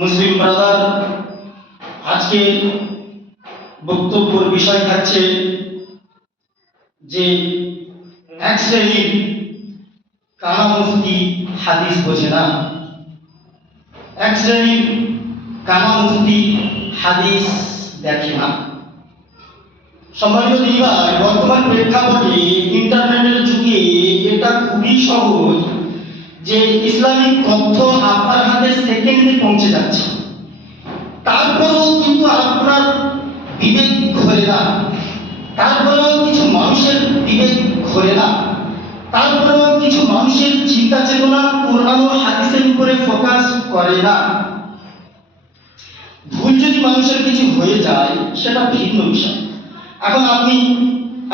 মুসলিম brother, আজকে বক্তব্যের বিষয় থাকছে যে এক শ্রেণীর কানা মুফতি হাদিস বোঝে না। এক শ্রেণীর কানা মুফতি হাদিস দেখে না। সম্মানিত দিনবার, বর্তমান প্রেক্ষাপটে ইন্টারনেটের যুগে এটা খুবই সহজ যে ইসলামিক তথ্য আপনার হাতে সেকেন্ডে পৌঁছে যাচ্ছে। তারপরেও কিন্তু আপনার বিবেক ঘোরে না, তারপরেও কিছু মানুষের বিবেক ঘোরে না, তারপরেও কিছু মানুষের চিন্তা চেতনা কোরআন ও হাদিসের উপরে ফোকাস করে না। ভুল যদি মানুষের কিছু হয়ে যায় সেটা ভিন্ন বিষয়। এখন আপনি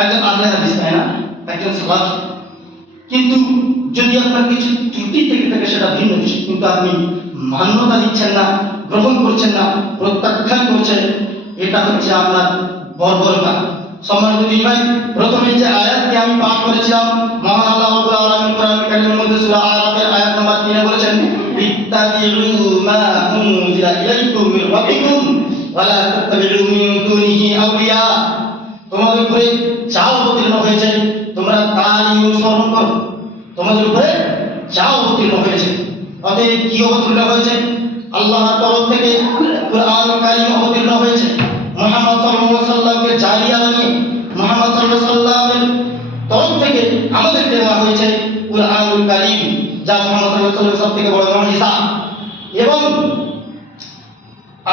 একজন আহলে হাদিস, তাই না, একজন সালাফি, কিন্তু যদি আপনার কিছু ত্রুটি থেকে থাকে সেটা ভিন্ন বিষয়, কিন্তু আপনি মান্যতা দিচ্ছেন না, গ্রহণ করছেন না, প্রত্যাখ্যান করছেন, এটা হচ্ছে আপনার বর্বরতা। সম্মানিত দিদি ভাই, প্রথমে যে আয়াতটি আমি পাঠ করেছিলাম, মহান আল্লাহ রাব্বুল আলামিন কোরআন কারীমের মধ্যে সূরা আরাফের আয়াত নম্বর 3 বলেছেন, ইত্তাবিউ মা উনজিলা ইলাইকুম মির রাব্বিকুম ওয়া লা তাত্তাবিউ মিন দুনিহি আউলিয়া। তোমাদের উপরে যা অবতীর্ণ হয়েছে তোমরা তাই অনুসরণ করো। তোমাদের উপরে যা অবতীর্ণ হয়েছে, অতএব কি অবতীর্ণ হয়েছে? আল্লাহর তরফ থেকে কুরআন কারীম অবতীর্ণ হয়েছে। মুহাম্মদ সাল্লাল্লাহু আলাইহি ওয়াসাল্লামকে জারিয়া বানিয়ে মুহাম্মদ সাল্লাল্লাহু আলাইহি ওয়াসাল্লামের তরফ থেকে আমাদেরকে দেওয়া হয়েছে কুরআনুল কারীম, যা মুহাম্মদ সাল্লাল্লাহু আলাইহি ওয়াসাল্লামের সবথেকে বড় মুজিজা। এবং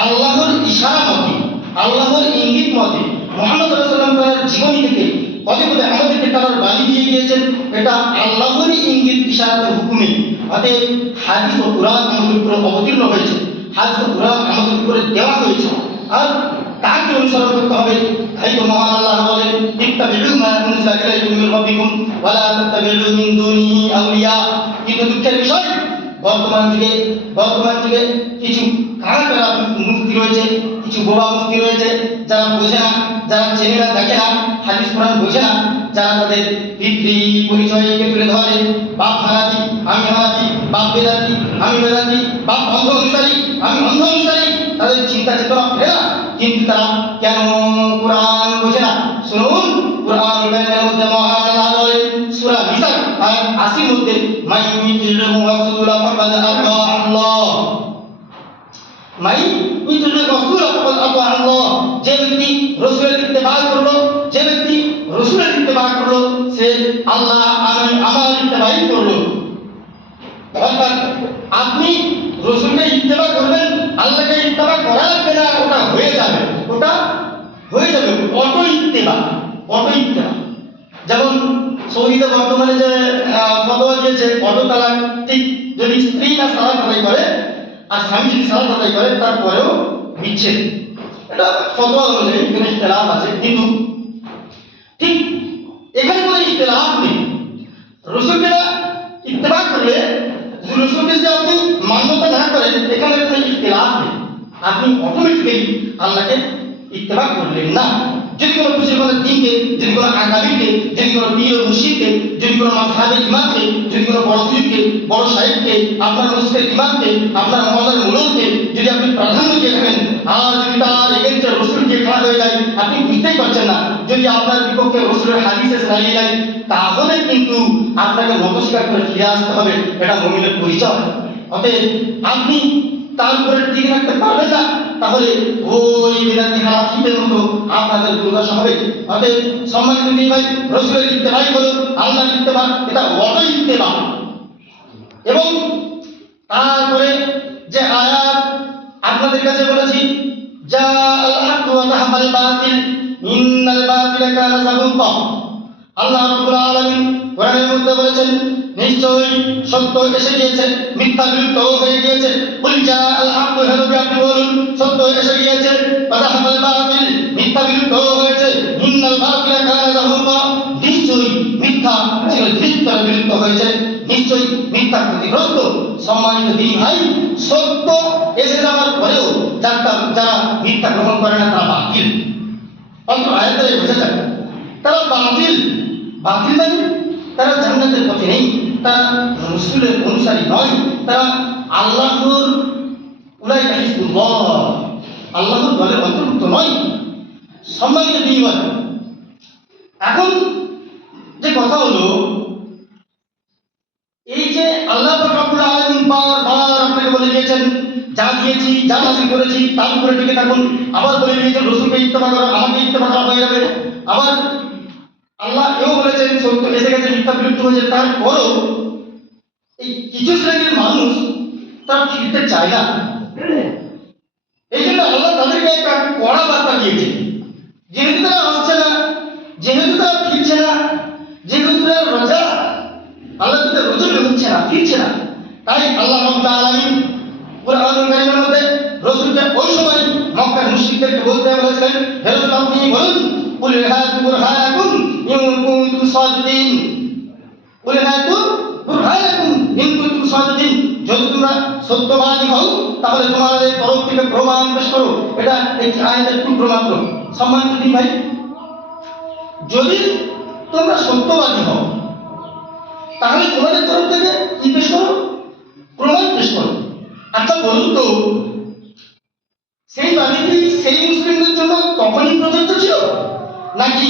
আল্লাহর ইশারা মতে, আল্লাহর ইঙ্গিত মতে মুহাম্মদ সাল্লাল্লাহু আলাইহি ওয়াসাল্লাম তার জীবনী থেকে পদে পদে আমাদেরকে তার বাণী দিয়ে গিয়েছেন। এটা আল্লাহর ইঙ্গিত, ইশারাতে, হুকুমে। অতএব হাদিস ও কুরআন আমাদের উপরে অবতীর্ণ হয়েছে, হাদিস ও কুরআন আমাদের উপরে দেওয়া হয়েছে, আর তাকে অনুসরণ করতে হবে। তাই তো মহান আল্লাহ বলেন, ইত্তাবিউ মা উনজিলা ইলাইকুম মির রাব্বিকুম ওয়া লা তাত্তাবিউ মিন দুনিহি আউলিয়া। কিন্তু দুঃখের বিষয়, বর্তমান যুগে কিছু কারা মুফতি রয়েছে, কিছু বোবা মুফতি রয়েছে, যারা বোঝে না, যারা চেনে না, দেখে না, হাদিস কোরআন বোঝে না, যারা তাদের পিতৃ পরিচয়কে তুলে ধরে, বাপ হানাফি, আমি হানাফি, বাপ বেদাতি, আমি বেদাতি, বাপ অন্ধ অনুসারী, আমি অন্ধ অনুসারী। তাদের চিন্তা চেতনা ফেরে না, কিন্তু তারা কেন কোরআন বোঝে না? শুনুন, কোরআন কারীমের মধ্যে মহান আল্লাহ বলেন সূরা নিসা আয়াত 80 এর মধ্যে, মাইয়ুতির রাসূলা ফাকাদ আতা আল্লাহ। মাইয়ুতির রাসূলা ফাকাদ আতা আল্লাহ। যে ব্যক্তি রাসূলের ইত্তেবা করলো, যে ব্যক্তি রাসূলের ইত্তেবা করলো, সে আল্লাহ আমার ইত্তেবাই করলো। অর্থাৎ আপনি রাসূলকে ইত্তেবা করবেন, আল্লাহকে ইত্তেবা করা লাগবে না, ওটা হয়ে যাবে, অটো ইত্তেবা। যেমন সৌদিতে বর্তমানে যে ফতোয়া দিয়েছে অটো তালাক, ঠিক যদি স্ত্রী না সালাত আদায় করে আর স্বামী যদি সালাত আদায় করে তারপরেও বিচ্ছেদ। এটা ফতোয়া অনুযায়ী এখানে ইখতিলাফ আছে, কিন্তু ঠিক এখানে কোনো ইখতিলাফ নেই। রাসূলকে ইত্তেবা করলে, রাসূলকে যদি আপনি মান্যতা না করেন, এখানে কোনো ইখতিলাফ নেই, আপনি অটোমেটিক্যালি আল্লাহকে ইত্তেবা করলেন না। যদি কোনো মুসলমানের দিনকে, যদি কোনো আকাবিরকে, যদি কোনো পীর ও মুর্শিদকে, যদি কোনো মাযহাবের ইমামকে, যদি কোনো বড় হুজুরকে, বড় সাহেবকে, আপনার মসজিদের ইমামকে, আপনার মহল্লার মুলুককে যদি আপনি প্রাধান্য দিয়ে থাকেন, আর যদি তার এগেইনস্টে রাসূলকে খাড়া হয়ে যায়, আপনি বুঝতেই পারছেন না, যদি আপনার বিপক্ষে রাসূলের হাদিসে দাঁড়িয়ে যায়, তাহলে কিন্তু আপনাকে নতস্বীকার করে ফিরে আসতে হবে। এটা মুমিনের পরিচয়। অতএব আপনি তার উপরে টিকে রাখতে পারবেন না, তাহলে ওই বেদাতি হানাফিদের মতো আপনাদের দুর্দশা হবে। অতএব সম্মানিত দিদি ভাই, রাসূলের ইত্তেবাই হলো আল্লাহর ইত্তেবা, এটা অটো ইত্তেবা। এবং তারপরে যে আয়াত আপনাদের কাছে বলেছি, যা আল হক ওয়া যাহাবাল বাতিল ইন্নাল বাতিলা কানা যাহুকা। আল্লাহ রাব্বুল আলামিন কোরআনের মধ্যে বলেছেন, নিশ্চয়ই সত্য এসে গিয়েছে, মিথ্যা বিলুপ্ত হয়ে গিয়েছে। কুল জা আল হক, হে নবী আপনি বলুন, সত্য এসে গিয়েছে, ওয়া যাহাবাল বাতিল, মিথ্যা বিলুপ্ত হয়েছে, ইন্নাল বাতিলা কানা যাহুকা। নিশ্চয়ই মিথ্যা চিরতরে বিলুপ্ত হয়েছে, নিশ্চয়ই মিথ্যা ক্ষতিগ্রস্ত। সম্মানিত দিদি ভাই, সত্য এসে যাওয়ার পরেও যারা মিথ্যা গ্রহণ করে না তারা বাতিল। অন্তর আয়াতে বোঝা যায় তারা বাতিল। মানে তারা জান্নাতের পথে নেই, তারা রাসূলের অনুসারী নয়, তারা আল্লাহর উলাইকা হিজবুল্লাহ, আল্লাহর দলের অন্তর্ভুক্ত নয়। সম্মানিত দিনবার, এখন যে কথা হলো, এই যে আল্লাহ পাক রব্বুল আলামিন বারবার আপনাকে বলে দিয়েছেন, যা দিয়েছি, যা নাযিল করেছি তার উপরে টিকে থাকুন। আবার বলে দিয়েছেন রাসূলকে ইত্তেবা করো, আমাকে ইত্তেবা করা হয়ে যাবে। আবার আল্লাহ এও বলেছেন সত্য এসে গেছে, মিথ্যা বিলুপ্ত হয়েছে। তারপরও এই কিছু শ্রেণীর মানুষ তারা ফিরতে চায় না। এই জন্য আল্লাহ তাদেরকে একটা কড়া বার্তা দিয়েছে, যেহেতু তারা আসছে না, যেহেতু তারা ফিরছে না, যেহেতু তারা রোজা আল্লাহ তাদের রোজা হচ্ছে না, ফিরছে না, তাই আল্লাহ রাব্বুল আলামিন কুরআনুল কারীমের মধ্যে রাসূলকে ওই সময় মক্কার মুশরিকদেরকে বলতে বলেছেন, হে রাসূল আপনি বলুন, কুল হাতু বুরহানাকুম ইন কুনতুম সাদিকিন, কুল হাতু বুরহানাকুম ইন কুনতুম সাদিকিন, যদি তোমরা সত্যবাদী হও তাহলে তোমাদের তরফ থেকে প্রমাণ পেশ করো। এটা একটি আয়াতের টুকরো মাত্র। সম্মানিত দিন ভাই, যদি তোমরা সত্যবাদী হও তাহলে তোমাদের তরফ থেকে কি পেশ করো? প্রমাণ পেশ করো। আচ্ছা বলুন তো, সেই বাণী কি সেই মুসলিমদের জন্য তখনই প্রযোজ্য ছিল, নাকি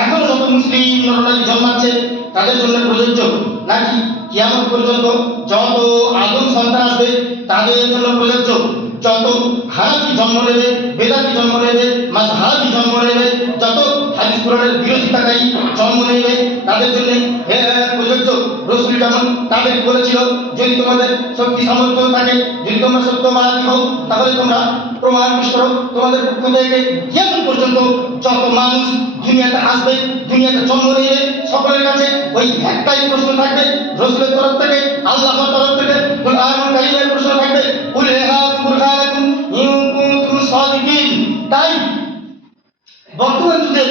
এখন যত মুসলিম নরনারী জন্মাচ্ছে তাদের জন্য প্রযোজ্য, নাকি কিয়ামত পর্যন্ত যত আদম সন্তান আসবে তাদের জন্য প্রযোজ্য? যত হানাফি জন্ম নেবে, বেদাতি জন্ম নেবে, মাযহাবি জন্ম নেবে, যত হাদিস কোরআনের বিরোধিতাকারী জন্ম নেবে তাদের জন্য প্রযোজ্য। রাসূল যেমন তাদের বলেছিল, যদি তোমাদের শক্তি সামর্থ্য থাকে, যদি তোমরা সত্যবাদী হও তাহলে তোমরা প্রমাণ পেশ করো। তোমাদের পক্ষ থেকে কিয়ামত পর্যন্ত যত মানুষ দুনিয়াতে আসবে, দুনিয়াতে জন্ম নেবে, সকলের কাছে ওই একটাই প্রশ্ন থাকবে, রাসূলের তরফ থেকে, আল্লাহর তরফ থেকে, কুরআনুল কারীমের প্রশ্ন থাকবে, কুল হাতু বুরহানাকুম ইন কুনতুম সাদিকিন। তাই বর্তমান যুগের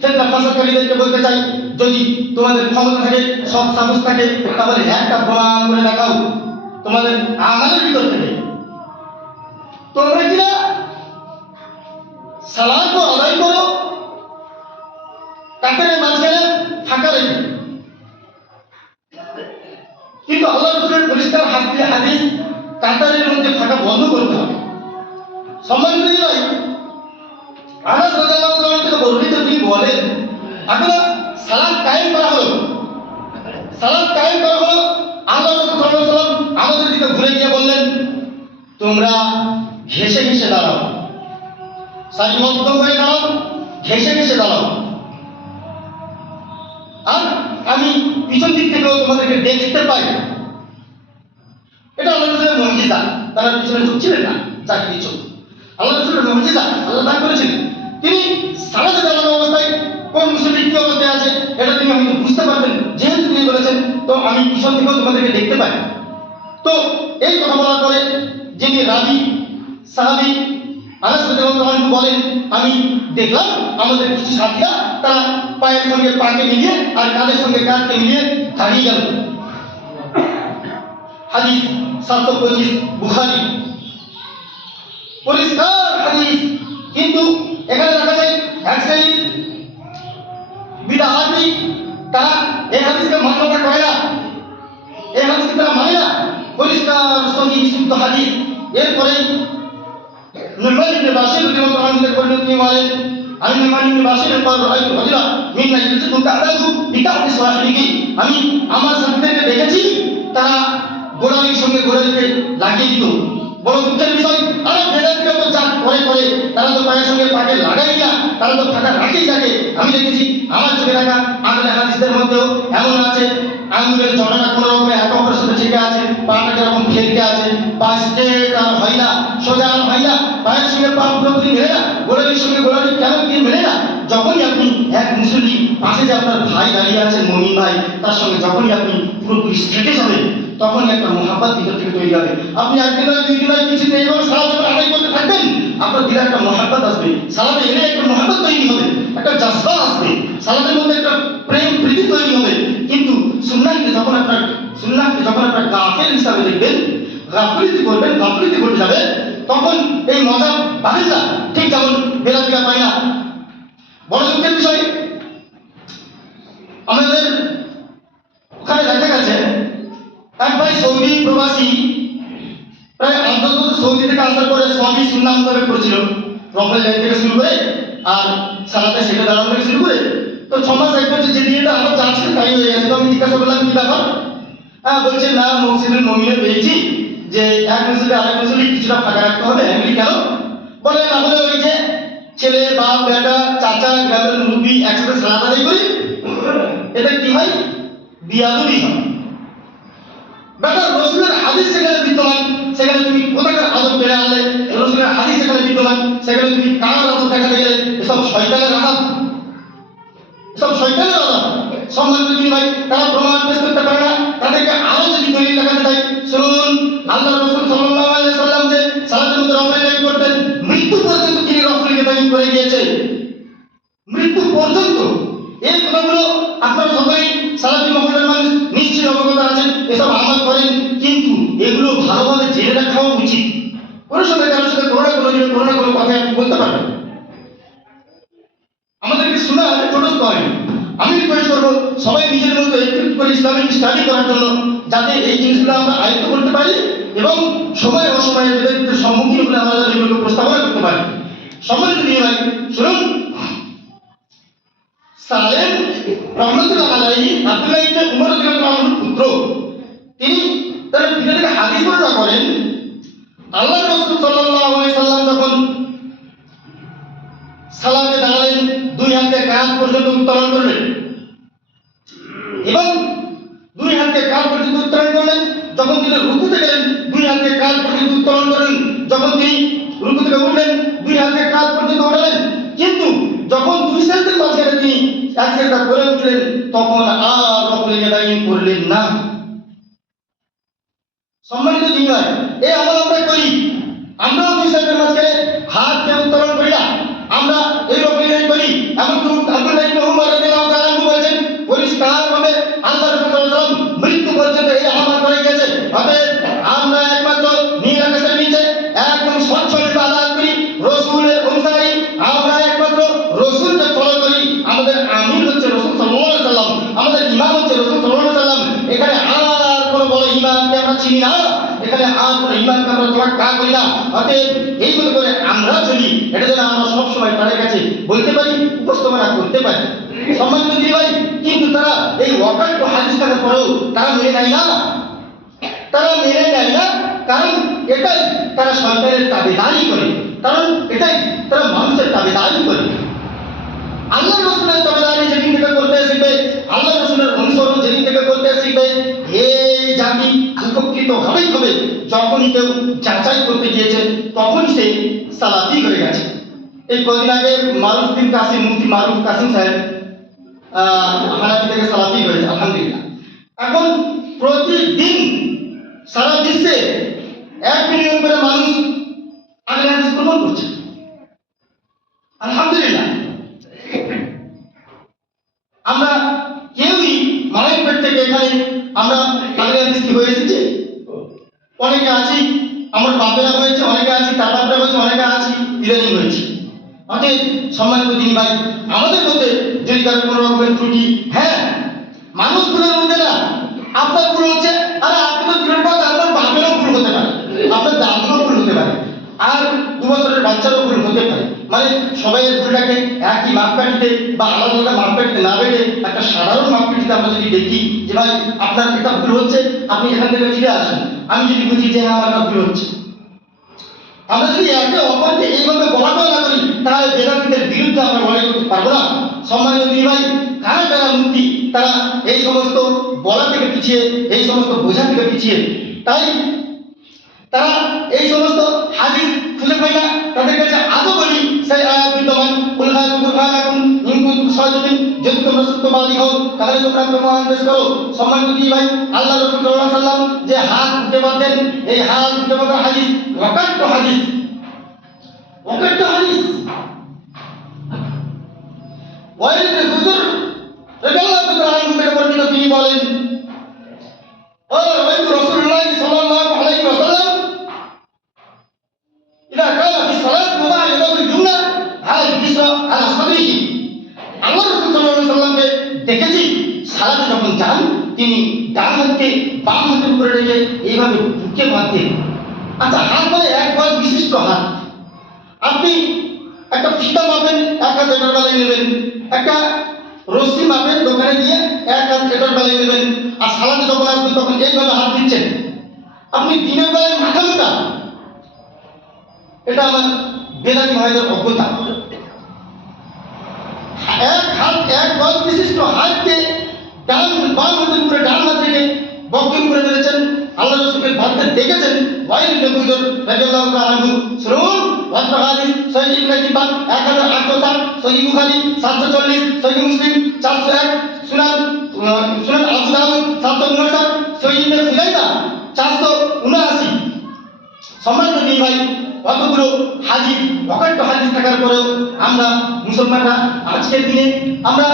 ফিতনা ফাসাদকারীদেরকে বলতে চাই, যদি তোমাদের ক্ষমতা থাকে, সব সাহস থাকে, তাহলে একটা প্রমাণ করে দেখাও তোমাদের আমাদের ভিতর থেকে। তোমরা কিনা সালাত আদায় করো কাতারের মাঝখানে ফাঁকা রেখে, কিন্তু আল্লাহ রাসূলের পরিষ্কার হাদিস কাতারের মধ্যে ফাঁকা বন্ধ করতে হবে। সম্মানিত ভাই, আনাস রাদিয়াল্লাহু তাআলা থেকে বর্ণিত তিনি বলেন, এখন সালাত কায়েম করা হলো, সালাত কায়েম করা হলো, আল্লাহ রাসূল সাল্লাল্লাহু আলাইহি ওয়াসাল্লাম আমাদের দিকে ঘুরে গিয়ে বললেন, তোমরা ঘেঁষে ঘেঁষে দাঁড়াও, সারিবদ্ধ হয়ে দাঁড়াও, ঘেঁষে ঘেঁষে দাঁড়াও, আর আমি পিছন দিক থেকেও তোমাদেরকে দেখতে পাই। এটা আল্লাহ রাসূলের মুজিজা, তারা পিছনে ঝুঁকছিলেন না, যা কিছু আল্লাহ রাসূলের মুজিজা আল্লাহ দান করেছেন। তিনি সালাতে দাঁড়ানো অবস্থায় কোন মুসলিম কি অবস্থায় আছে এটা তিনি হয়তো বুঝতে পারতেন, যেহেতু তিনি বলেছেন তো আমি পিছন থেকেও তোমাদেরকে দেখতে পাই। তো এই কথা বলার পরে যিনি রাবি সাহাবী আনাস রাদিয়াল্লাহু আনহু বলেন, আমি দেখলাম আমাদের কিছু সাথীরা তারা পায়ের সঙ্গে পাকে মিলিয়ে আর কাঁধের সঙ্গে কাঁধকে মিলিয়ে দাঁড়িয়ে গেল। হাদিস 725 বুখারী, পরিষ্কার হাদিস। কিন্তু এখানে দেখা যায় এক শ্রেণীর বিদআতি তারা এই হাদিসকে মান্যতা করে না, এই হাদিসকে তারা মানে না, পরিষ্কার সহিহ শুদ্ধ হাদিস। এরপরে নুমান ইবনে বাশির রাদিয়াল্লাহু আনহু বলেন, তিনি বলেন, আমি নুমান ইবনে বাশিরের পর রাআইতু রাজুলা মিন্না ইয়াজুদু কা'দাহু বিকা'দি সাহিবিহি, আমি আমার সাথীদেরকে দেখেছি তারা গোড়ালির সঙ্গে গোড়ালিতে লাগিয়ে দিত। বড় দুঃখের বিষয়, আরে বেদাতিরা তো যা করে করে, তারা তো পায়ের সঙ্গে পাকে লাগাই না, তারা তো ফাঁকা রাখেই থাকে। আমি দেখেছি আমার চোখে দেখা আহলে হাদিসদের মধ্যেও এমন আছে, আঙ্গুলের জড়াটা কোনো রকমে একে অপরের সাথে চেপে আছে, পাটা যেরকম ফেলতে আছে, পা স্ট্রেট আর হয় না, সোজা আর হয় না, পায়ের সঙ্গে পা পুরোপুরি মেলে না, গোড়ালির সঙ্গে গোড়ালি কেন কি মেলে না। যখনই আপনি এক মুসলিম পাশে যে আপনার ভাই দাঁড়িয়ে আছেন মুমিন ভাই, তার সঙ্গে যখনই আপনি পুরোপুরি স্ট্রেটে যাবেন তখনই একটা মহাব্বত ভিতর থেকে তৈরি হবে। আপনি একদিন নয় দুই দিন নয় কিছুতে এইভাবে সালাত যখন আদায় করতে থাকবেন, আপনার দিলে একটা মহাব্বত আসবে, সালাতে এলে একটা মহাব্বত তৈরি হবে, একটা জাজবা আসবে, সালাতের মধ্যে একটা প্রেম প্রীতি তৈরি হবে। কিন্তু সুন্নাহকে যখন আপনার গাফেল হিসাবে দেখবেন, গাফলিতি করবেন, গাফলিতি করতে যাবে, তখন এই মজা পাবেন না, ঠিক যেমন বেদাতিরা পায় না। বড় দুঃখের বিষয়, আমাদের ওখানে দেখা গেছে এক ভাই সৌদি প্রবাসী, প্রায় 8-10 বছর সৌদি থেকে আসার পরে সবই সুন্নাহ মোতাবেক করেছিল, রফল লাইন থেকে শুরু করে আর সালাতে সেটা দাঁড়ানো থেকে শুরু করে। তো 6 মাস এক বছর যে দিনটা আমার যা ছিল তাই হয়ে গেছে। তো আমি জিজ্ঞাসা করলাম কি ব্যাপার? বলছে না মসজিদুল মুমিনে পেয়েছি যে এক মসজিদে আরেক মসজিদে কিছুটা ফাঁকা রাখতে হবে। আমি কেন? বলে না হলে ওই যে ছেলে বাপ বেটা চাচা গ্রামের মুরব্বী একসাথে সালাত আদায় করি, এটা কি হয়? বিয়াদবি হয়। বেটা রসুলের হাদিস সেখানে বিদ্যমান, সেখানে তুমি কোথাকার আদব পেরে আনলে? রসুলের হাদিস সেখানে বিদ্যমান, সেখানে তুমি কার আদব দেখাতে গেলে? এসব শয়তানের আদব, এসব শয়তানের আদব। সম্মানিত দিন ভাই, তারা প্রমাণ পেশ করতে পারে না, তাদেরকে আরো যদি দলিল দেখাতে চাই, শুনুন আল্লাহ রাসূল সাল্লাল্লাহু আলাইহি সাল্লাম যে সালাতের মধ্যে রফল লাইন করতেন, মৃত্যু পর্যন্ত তিনি রফল লাইন করে গিয়েছে, মৃত্যু পর্যন্ত। এই কথাগুলো আপনারা সকলেই সালাফি মহল্লার মানুষ নিশ্চয়ই অবগত আছেন, এসব আমল করেন, কিন্তু এগুলো ভালোভাবে জেনে রাখাও উচিত। কোনো সময় কারোর সাথে কোনো না কোনো কথা আপনি বলতে পারবেন, আমাদেরকে শোনা ছোটস্থ হয়নি। আমি রিকোয়েস্ট করবো সবাই নিজের মতো একটু করে ইসলামিক স্টাডি করার জন্য, যাতে এই জিনিসগুলো আমরা আয়ত্ত করতে পারি এবং সময় অসময়ে এদের সম্মুখীন হলে আমরা এগুলোকে প্রস্তাবনা করতে পারি। সম্মানিত দিন ভাই, শুনুন সালেম রহমতুল্লাহ আলাইহি আব্দুল্লাহ ইবনে উমর রাদিয়াল্লাহু আনহুর পুত্র, তিনি তার পিতা থেকে হাদিস বর্ণনা করেন, আল্লাহ রাসূল সাল্লাল্লাহু আলাইহি সাল্লাম যখন সালাতে দাঁড়ালেন, দুই হাতে কাঁধ পর্যন্ত উত্তোলন করলেন এবং দুই হাতে কাঁধ পর্যন্ত উত্তোলন করলেন। যখন তিনি রুকুতে গেলেন, দুই হাতে কাঁধ পর্যন্ত উত্তোলন করলেন। যখন তিনি রুকু থেকে উঠলেন, দুই হাতে কাঁধ পর্যন্ত উঠালেন। কিন্তু যখন দুই সেজদার মাঝখানে তিনি এক সেজদা করে উঠলেন, তখন আর রফল ইয়াদাইন করলেন না। সম্মানিত দিন ভাই, এই আমল আমরা করি, আমরাও দুই সেজদার মাঝখানে হাতকে উত্তোলন করি না, আমরা এই রফল ইয়াদাইন করি। এমনকি আব্দুল্লাহ ইবনে উমর রাদিয়াল্লাহু তাআলা আনহু বলেছেন, পরিষ্কারভাবে আল্লাহ রাসূল সাল্লাল্লাহু আলাইহি ওয়াসাল্লাম মৃত্যু পর্যন্ত এই আমল করে গেছে। অতএব আমরা একমাত্র নীল আকাশের নিচে একদম স্বচ্ছ ইবাদত করি, রাসূলের অনুসারী। আমরা একমাত্র রাসূলকে ফলো করি, আমাদের আমির হচ্ছে রাসূল সাল্লাল্লাহু আলাইহি ওয়াসাল্লাম, আমাদের ইমাম হচ্ছে রাসূল সাল্লাল্লাহু আলাইহি ওয়াসাল্লাম। এখানে আর কোনো বড় ইমামকে আমরা চিনি না, এখানে আর কোনো ইমামকে আমরা তোয়াক্কা করি না। অতএব এইগুলো করে আমরা চলি, এটা যেন আমরা সবসময় তাদের কাছে বলতে পারি, উপস্থাপনা করতে পারি। সম্মানিত দিদি ভাই, কিন্তু তারা এই ওয়াকাত হাদিস থাকার পরেও তারা মেনে নেয় না, তারা মেনে নেয় না, কারণ এটাই তারা সরকারের তাবেদারি করে, কারণ এটাই তারা মানুষের তাবেদারি করে। আল্লাহ রাসূলের তাবেদারি যেদিন থেকে করতে শিখবে, আল্লাহ রাসূলের অনুসরণ যেদিন থেকে করতে শিখবে, এই জাতি উপকৃত হবেই হবে। যখনই কেউ যাচাই করতে গিয়েছে, তখনই সে সালাফি হয়ে গেছে। এই কদিন আগে মারুফ বিন কাসিম, মুফতি মারুফ কাসিম সাহেব হানাফি থেকে সালাফি হয়েছে, আলহামদুলিল্লাহ। এখন প্রতিদিন সারা বিশ্বে 1 মিলিয়ন করে মানুষ আহলে হাদিস গ্রহণ করছে, আলহামদুলিল্লাহ। আমরা কেউই মায়ের পেট থেকে এখানে আমরা আহলে হাদিস কি হয়ে এসেছি? অনেকে আছি আমার বাপেরা হয়েছে, অনেকে আছি তার বাপেরা হয়েছে, অনেকে আছি ইদানিং হয়েছে। অতএব সম্মানিত দিনী ভাই, আমাদের মধ্যে যদি কারো কোনো রকমের ত্রুটি, হ্যাঁ মানুষ ভুলের মধ্যে না, আপনার ভুল হচ্ছে, আরে আপনি তো দূরের কথা, আপনার বাপেরও ভুল হতে পারে, আপনার দাদুরও ভুল হতে পারে, আর 2 বছরের বাচ্চারও ভুল হতে পারে। মানে সবাই ভুলটাকে একই মাপকাঠিতে বা আলাদা আলাদা মাপকাঠিতে না বেড়ে একটা সাধারণ মাপকাঠিতে আমরা যদি দেখি যে ভাই আপনার এটা ভুল হচ্ছে, আপনি এখান থেকে ফিরে আসুন, আমি যদি বুঝি যে হ্যাঁ আমার ভুল হচ্ছে, আমরা যদি একে অপরকে এইভাবে বলাবলি না করি, তাহলে বেদান্তের বিরুদ্ধে আমরা লড়াই করতে পারবো না। সম্মানিত দিদি ভাই, কারা যারা মুক্তি, তারা এই সমস্ত বলা থেকে পিছিয়ে, এই সমস্ত বোঝা থেকে পিছিয়ে, তাই তারা এই সমস্ত হাদিস খুঁজে পায় না। তাদের কাছে আজও বলি সেই আয়াত বিদ্যমান, যদি তোমরা সত্যবাদী হও তাহলে তোমরা প্রমাণ পেশ করো। সম্মানিত দিদি ভাই, আল্লাহ রাসূল সাল্লাল্লাহু আলাইহি ওয়াসাল্লাম যে হাত উঠে বাঁধেন, এই হাত উঠে বাঁধা হাদিস ওয়াকাত হাদিস, ওয়াকাত হাদিস। ওয়াইল ইবনে হুজর রাদিয়াল্লাহু তাআলা আনহু থেকে বর্ণিত, তিনি বলেন, ও রাসূলুল্লাহ সাল্লাল্লাহু আলাইহি ওয়াসাল্লাম ইদা কানা ফি সালাত ওয়া ইয়াদুল জুমলা হাল বিসা আলা সাদরিহি। আল্লাহ রাসূল সাল্লাল্লাহু আলাইহি ওয়াসাল্লামকে দেখেছি সালাতে যখন যান, তিনি ডান হাতকে বাম হাতের উপরে রেখে এইভাবে বুকে বাঁধতেন। আচ্ছা, হাত মানে এক গজ বিশিষ্ট হাত। আপনি একটা ফিতা মাপেন, 1 হাত এটার বেলায় নেবেন, একটা রশ্মি মাপেন দোকানে গিয়ে 1 হাত এটার বেলায় নেবেন, আর সালাতে যখন আসবেন তখন এইভাবে হাত দিচ্ছেন। আপনি দিনের বেলায় মাথা মোটা, এটা আমার বেদাতি ভাইদের অজ্ঞতা। 1 হাত 1 গজ বিশিষ্ট হাতকে বাম হাতের উপরে ডান হাত রেখে বক্ষের উপরে মেরেছেন। আল্লাহ রাসূলকে ভাবতে দেখেছেন। ওয়াইল নবীর রাদিয়াল্লাহু তাআলা আনহু শুনুন, ওয়াসফা হাদিস সহিহ ইবনে হিব্বান 1807, সহিহ বুখারী 740, সহিহ মুসলিম 401, সুনান আবু দাউদ 759, সহিহ ইবনে খুজাইমা 479। সম্মানিত দিনী ভাই, অতগুলো হাদিস, অকাট্য হাদিস থাকার পরেও আমরা মুসলমানরা আজকের দিনে আমরা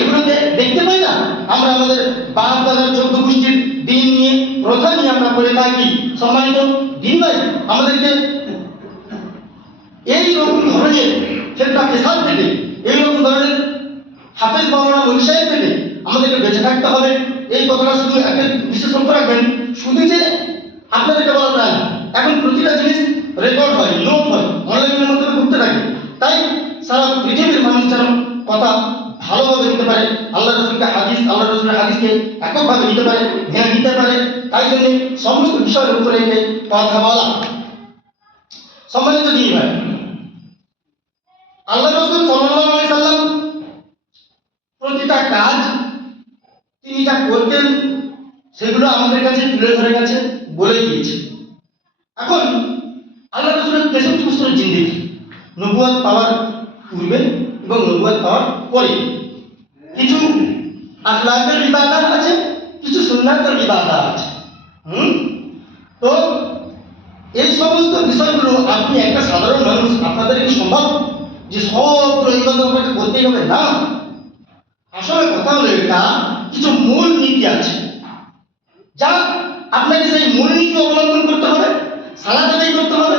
এগুলোতে দেখতে পাই না। আমরা আমাদের বাপ দাদার 14 গোষ্ঠীর দিন নিয়ে, প্রথা নিয়ে আমরা পড়ে থাকি। সম্মানিত দিনী ভাই, আমাদেরকে এই রকম ধরনের ফিতনা ফেসাদ থেকে, এই রকম ধরনের হাফেজ মাওলানা মনি সাহেব থেকে আমাদেরকে বেঁচে থাকতে হবে। এই কথাটা শুধু একটা বিশেষ লক্ষ্য রাখবেন, শুধু যে আপনাদেরকে বলা যায় না, এখন প্রতিটা জিনিস রেকর্ড হয়, নোট হয়, অনলাইনের মাধ্যমে ঘুরতে থাকে। তাই সারা পৃথিবীর মানুষ যেন কথা ভালোভাবে নিতে পারে, আল্লাহ রসুলের হাদিসকে এককভাবে নিতে পারে, মেনে নিতে পারে, তাই জন্য সমস্ত বিষয়ের উপরে কথা বলা। সম্মানিত দিনী ভাই, আল্লাহ রসুল সাল্লাল্লাহু আলাইহি সাল্লাম প্রতিটা কাজ তিনি যা করতেন সেগুলো আমাদের কাছে তুলে ধরে গেছে, বলে দিয়েছে। এখন আল্লাহ রসুলের 63 বছরের জিন্দেগি, নবুয়ত পাওয়ার পূর্বে এবং নবুয়ত পাওয়ার পরে কিছু আখলাকের ইবাদত আছে, কিছু সুন্নাতের ইবাদত আছে। তো এই সমস্ত বিষয়গুলো আপনি একটা সাধারণ মানুষ, আপনাদের কি সম্ভব যে সবগুলো ইবাদত আপনাকে করতেই হবে? না। আসলে কথা হলো এটা, কিছু মূল নীতি আছে যা আপনাকে সেই মূল নীতি অবলম্বন করতে হবে, সালাত আদায় করতে হবে,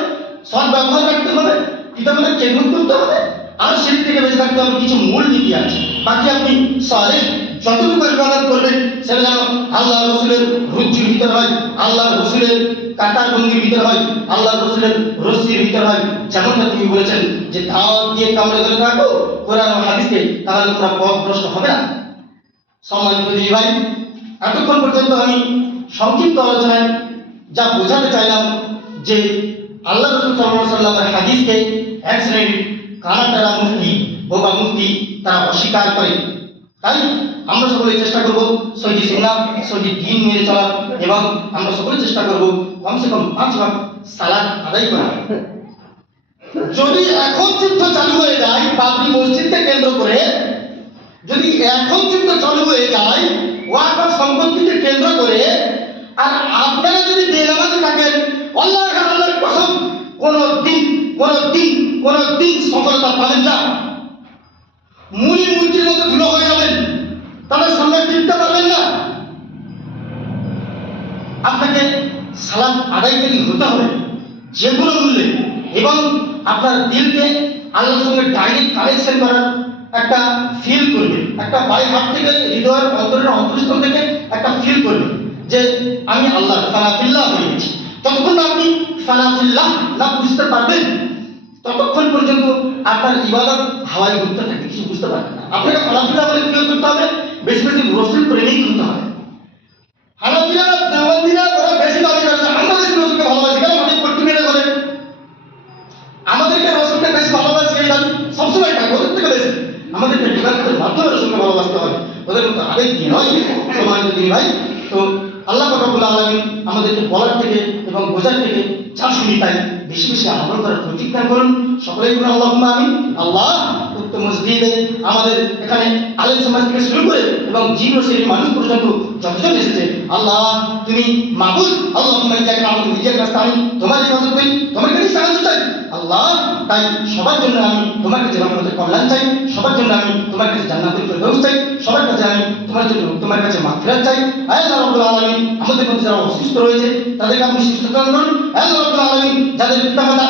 সৎ ব্যবহার রাখতে হবে, পিতামাতার খেদমত করতে হবে, আর শিরক থেকে বেঁচে থাকতে হবে। কিছু মূল নীতি আছে। বাকি আপনি সালেহ যতটুকু ইবাদত করবেন সেটা যেন আল্লাহ রসুলের রুচির ভিতর হয়, আল্লাহ রসুলের কাটার ভঙ্গির ভিতর হয়, আল্লাহ রসুলের রশ্মির ভিতর হয়। যেমনটা তুমি বলেছেন যে দাওয়াত দিয়ে কামড়ে ধরে থাকো কোরআন ও হাদিসকে, তাহলে তোমরা পথভ্রষ্ট হবে না। সম্মানিত দিনী ভাই, এতক্ষণ পর্যন্ত আমি সংক্ষিপ্ত আলোচনায় যা বোঝাতে চাইলাম যে আল্লাহ রসুল সাল্লাল্লাহু আলাইহি সাল্লামের হাদিসকে এক শ্রেণীর কানাটারা মুফতি, বোবা মুফতি তারা অস্বীকার করে। তাই আমরা সকলে চেষ্টা করব সহি সুন্নাহ, সহি দ্বীন মেনে চলা, এবং আমরা সকলে চেষ্টা করব কমসে কম 5 ওয়াক্ত সালাত আদায় করা। যদি এখন যুদ্ধ চালু হয়ে যায় বাবরি মসজিদকে কেন্দ্র করে, যদি এখন যুদ্ধ চালু হয়ে যায় ওয়াকফ সম্পত্তিকে কেন্দ্র করে, আর আপনারা যদি বেনামাজি থাকেন, আল্লাহর কসম কোনদিন সফলতা পাবেন না। মূর্তির মতো ধুলো হয়ে যাবেন, তাদের সামনে টিকতে পারবেন না। আপনাকে সালাত আদায়কারী হতে হবে যে কোনো মূল্যে, এবং আপনার দিলকে আল্লাহর সঙ্গে ডাইরেক্ট কানেকশন করার একটা ফিল করবে, একটা বাই হাত থেকে, হৃদয়ের অন্তরের অন্তঃস্থল থেকে একটা ফিল করবে যে আমি আল্লাহ ফানাফিল্লাহ হয়ে গেছি। যতক্ষণ না আপনি ফানাফিল্লাহ না বুঝতে পারবেন, ততক্ষণ পর্যন্ত আপনার ইবাদত হাওয়ায় ঘুরতে থাকে, কিছু বুঝতে পারবেন না। আপনাকে ফানাফিল্লাহ বলে কি করতে হবে? বেশি বেশি রসুল প্রেমেই করতে হবে। হানাফিরা, দেওবন্দিরা ওরা বেশি দাবি করেছে আমরা বেশি রসুলকে ভালোবাসি, কারণ অনেক পট্টি মেরে বলে আমাদেরকে রসুলকে বেশি ভালোবাসি, এই দাবি সবসময় থাকে, ওদের থেকে বেশি। আমাদেরকে ইবাদতের মাধ্যমে রসুলকে ভালোবাসতে হবে, ওদের মতো আবেগ কি নয়। সম্মানিত দিনী ভাই, তো আল্লাহ রাব্বুল আলামিন আমাদেরকে বলার থেকে এবং বোঝার থেকে যা শুনি তাই বেশি বেশি আমল করার তৌফিক দান করুন। সকলেই বলুন আল্লাহুম্মা আমিন। আল্লাহ উক্ত মসজিদে আমাদের এখানে আলেম সমাজ থেকে শুরু করে এবং জীব শ্রেণীর মানুষ পর্যন্ত যতজন এসেছে, আল্লাহ তুমি মাবুদ, আল্লাহুম্মা ইয়্যাকা না'বুদু ওয়া ইয়্যাকা নাস্তাঈন, তোমার ইবাদত করি, তোমার কাছে সাহায্য চাই আল্লাহ। তাই সবার জন্য আমি তোমার কাছে রহমতের কল্যাণ চাই, সবার জন্য আমি তোমার কাছে জান্নাতুল ফেরদৌস চাই, সবার কাছে আমি তোমার কাছে মাগফিরাত চাই। হে আল্লাহ রাব্বুল আলামিন, আমাদের মধ্যে যারা অসুস্থ রয়েছে তাদেরকে আপনি সুস্থতা দান করুন। হে আল্লাহ রাব্বুল আলামিন, যাদের পিতামাতা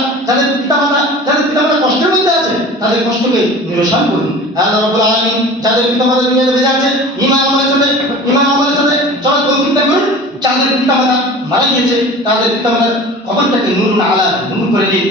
কষ্টের মধ্যে আছে তাদের কষ্টকে নিরসন করুন। হে আল্লাহ রাব্বুল আলামিন, যাদের পিতামাতা দুনিয়াতে বেঁচে আছে ঈমান আমলের সাথে চলার তৌফিক দান করুন। যাদের পিতামাতা মারা গিয়েছে তাদের পিতামাতার কবরটাকে নূরুন আলা নূর করে দিন।